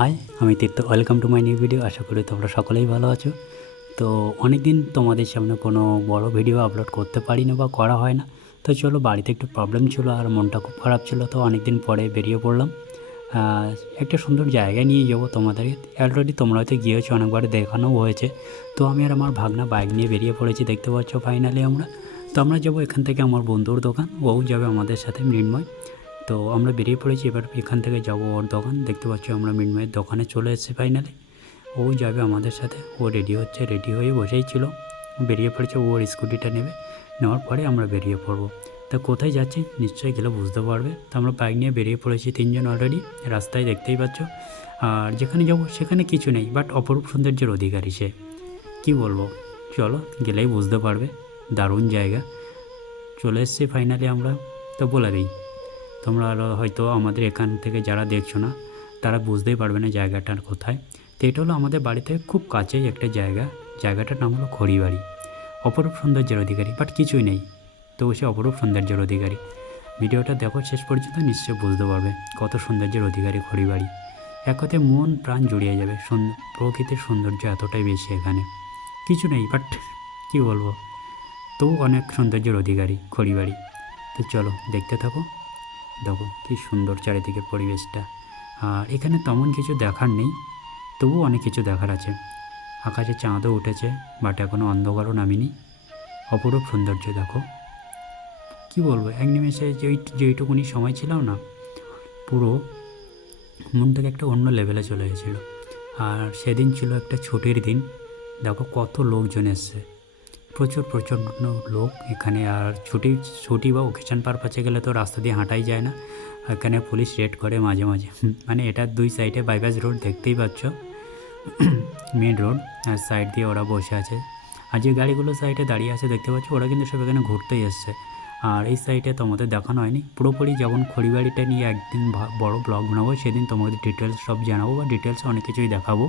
High, আমি Tirtha. Welcome to my new video. আশা করি তোমরা সকলেই ভালো আছো। তো অনেক দিন তোমাদের সামনে কোনো বড় ভিডিও আপলোড করতে পারি না বা করা হয় না। তো চলো, বাড়িতে একটু প্রবলেম ছিল আর মনটা খুব খারাপ ছিল, তো অনেক দিন পরে বেরিয়ে পড়লাম। একটা সুন্দর জায়গায় নিয়ে যাবো তোমাদের। অলরেডি তোমরা হয়তো গিয়েছো, অনেকবার দেখানোও হয়েছে। তো আমি আর আমার ভাগনা বাইক নিয়ে বেরিয়ে পড়েছি, দেখতে পাচ্ছ ফাইনালি আমরা যাবো এখান থেকে আমার বন্ধুর দোকান, ও যাবে আমাদের সাথে, মৃন্ময়। তো আমরা বেরিয়ে পড়েছি, এবার এখান থেকে যাবো ওর দোকান। দেখতে পাচ্ছি আমরা মৃন্ময়ের দোকানে চলে এসেছি ফাইনালি। ও যাবে আমাদের সাথে, ও রেডি হচ্ছে, রেডি হয়ে বসেই ছিল, বেরিয়ে পড়েছে। ওর স্কুটিটা নেবে, নেওয়ার পরে আমরা বেরিয়ে পড়বো। তা কোথায় যাচ্ছি নিশ্চয়ই গেলে বুঝতে পারবে। তো আমরা বাইক নিয়ে বেরিয়ে পড়েছি তিনজন অলরেডি, রাস্তায় দেখতেই পাচ্ছ। আর যেখানে যাবো সেখানে কিছু নেই, বাট অপরূপ সৌন্দর্যের অধিকারী সে, কী বলবো। চলো, গেলেই বুঝতে পারবে। দারুণ জায়গা। চলে এসেছি ফাইনালি আমরা। তো বলে দিই, তোমরা হয়তো আমাদের এখান থেকে যারা দেখছো না তারা বুঝতেই পারবে না জায়গাটার কোথায়। তো এটা হলো আমাদের বাড়ি থেকে খুব কাছেই একটা জায়গা। জায়গাটার নাম হলো খড়িবাড়ি। অপরূপ সৌন্দর্যের অধিকারী, বাট কিছুই নেই, তো সে অপরূপ সৌন্দর্যের অধিকারী। ভিডিওটা দেখো শেষ পর্যন্ত, নিশ্চয়ই বুঝতে পারবে কত সৌন্দর্যের অধিকারী খড়িবাড়ি। এক কথায় মন প্রাণ জুড়িয়ে যাবে। প্রকৃতির সৌন্দর্য এতটাই বেশি এখানে, কিছু নেই, বাট কী বলবো, তবু অনেক সৌন্দর্যের অধিকারী খড়িবাড়ি। তো চলো দেখতে থাকো। দেখো কী সুন্দর চারিদিকের পরিবেশটা। আর এখানে তেমন কিছু দেখার নেই, তবু অনেক কিছু দেখার আছে। আকাশে চাঁদও উঠেছে, বাট এখনও অন্ধকারও নামেনি। অপরূপ সৌন্দর্য দেখো, কি বলবো, এক নিমেষে যেইটুকুনি সময় ছিলাম না, পুরো মন থেকে একটা অন্য লেভেলে চলে গেছিলো। আর সেদিন ছিল একটা ছুটির দিন। দেখো কত লোকজন এসছে, প্রচণ্ড লোক এখানে। আর ছুটি বা ওকেশন পারপাসে গেলে তো রাস্তা দিয়ে হাঁটাই যায় না, এখানে পুলিশ রেড করে মাঝে মাঝে। মানে এটার দুই সাইডে বাইপাস রোড দেখতেই পাচ্ছ, মেন রোড, আর সাইড দিয়ে ওরা বসে আছে। আর যে গাড়িগুলো সাইডে দাঁড়িয়ে আছে দেখতে পাচ্ছ, ওরা কিন্তু সব এখানে ঘুরতেই এসছে। আর এই সাইডে তোমাদের দেখানো হয়নি পুরোপুরি, যখন খড়িবাড়িটা নিয়ে একদিন বড় ব্লগ বানাবো সেদিন তোমাদের ডিটেলস সব জানাবো, বা ডিটেলস অনেক কিছুই দেখাবো।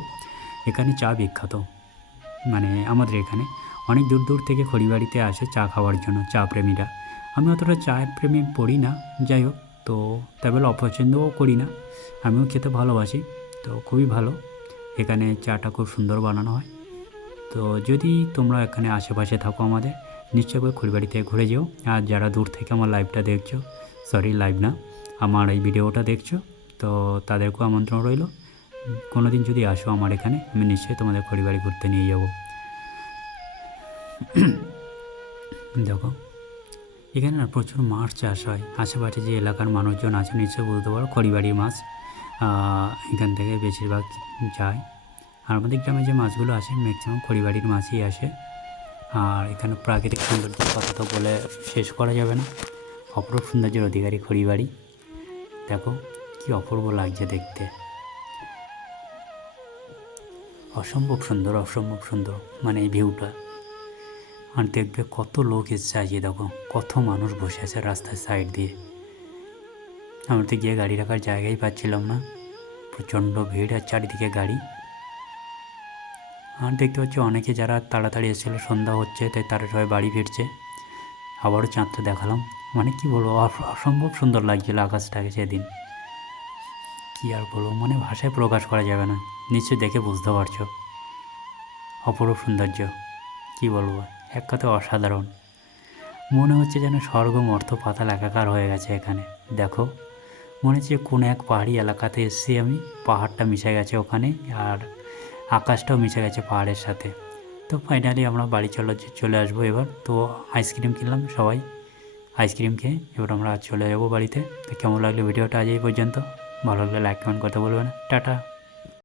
এখানে চা বিখ্যাত, মানে আমাদের এখানে অনেক দূর দূর থেকে খড়িবাড়িতে আসে চা খাওয়ার জন্য, চা প্রেমীরা। আমি অতটা চা প্রেমী পড়ি না, যাই হোক, তো তাই বলে অপছন্দও করি না, আমিও খেতে ভালোবাসি। তো খুবই ভালো, এখানে চাটা খুব সুন্দর বানানো হয়। তো যদি তোমরা এখানে আশেপাশে থাকো আমাদের, নিশ্চয় করে খড়িবাড়িতে ঘুরে যেও। আর যারা দূর থেকে আমার লাইভটা দেখছো, সরি লাইভ না, আমার এই ভিডিওটা দেখছো, তো তাদেরকেও আমন্ত্রণ রইল। কোনো দিন যদি আসো আমার এখানে, আমি নিশ্চয়ই তোমাদের খড়িবাড়ি ঘুরতে নিয়ে যাব। দেখো এখানে না প্রচুর মাছ চাষ হয়। আশেপাশে যে এলাকার মানুষজন আছে নিশ্চয়ই বুঝতে পারো, খড়িবাড়ির মাছ এখান থেকে বেশিরভাগ যায়। আর আমাদের গ্রামে যে মাছগুলো আসে ম্যাক্সিমাম খড়িবাড়ির মাছই আসে। আর এখানে প্রাকৃতিক সৌন্দর্যের কথা তো বলে শেষ করা যাবে না। অপরূপ সৌন্দর্যের অধিকারী খড়িবাড়ি। দেখো কি অপূর্ব লাগছে দেখতে, অসম্ভব সুন্দর মানে এই ভিউটা। আর দেখবে কত লোক এসছে আজকে, দেখো কত মানুষ বসে আছে রাস্তার সাইড দিয়ে। আমরা তো গিয়ে গাড়ি রাখার জায়গাই পাচ্ছিলাম না, প্রচণ্ড ভিড় আর চারিদিকে গাড়ি। আর দেখতে পাচ্ছি অনেকে যারা তাড়াতাড়ি এসেছিলো, সন্ধ্যা হচ্ছে তাই তারা সবাই বাড়ি ফিরছে। আবারও চাঁদটা দেখালাম, মানে কি বলবো, অসম্ভব সুন্দর লাগছিল আকাশটাকে সেদিন। কি আর বলবো, মানে ভাষায় প্রকাশ করা যাবে না, নিশ্চয়ই দেখে বুঝতে পারছো। অপরূপ সৌন্দর্য, কি বলবো, এক কথায় অসাধারণ। মনে হচ্ছে যেন স্বর্গ মর্ত পাতাল একাকার হয়ে গেছে এখানে। দেখো মনে হচ্ছে কোনো এক পাহাড়ি এলাকাতে এসেছি আমি, পাহাড়টা মিশে গেছে ওখানে, আর আকাশটাও মিশে গেছে পাহাড়ের সাথে। তো ফাইনালি আমরা বাড়ি চলে আসবো এবার। তো আইসক্রিম কিনলাম সবাই, আইসক্রিম খেয়ে এবার আমরা চলে যাবো বাড়িতে। তো কেমন লাগলো ভিডিওটা আজ এই পর্যন্ত, ভালো লাগলে লাইক কমেন্ট করতে বলবেন। টাটা।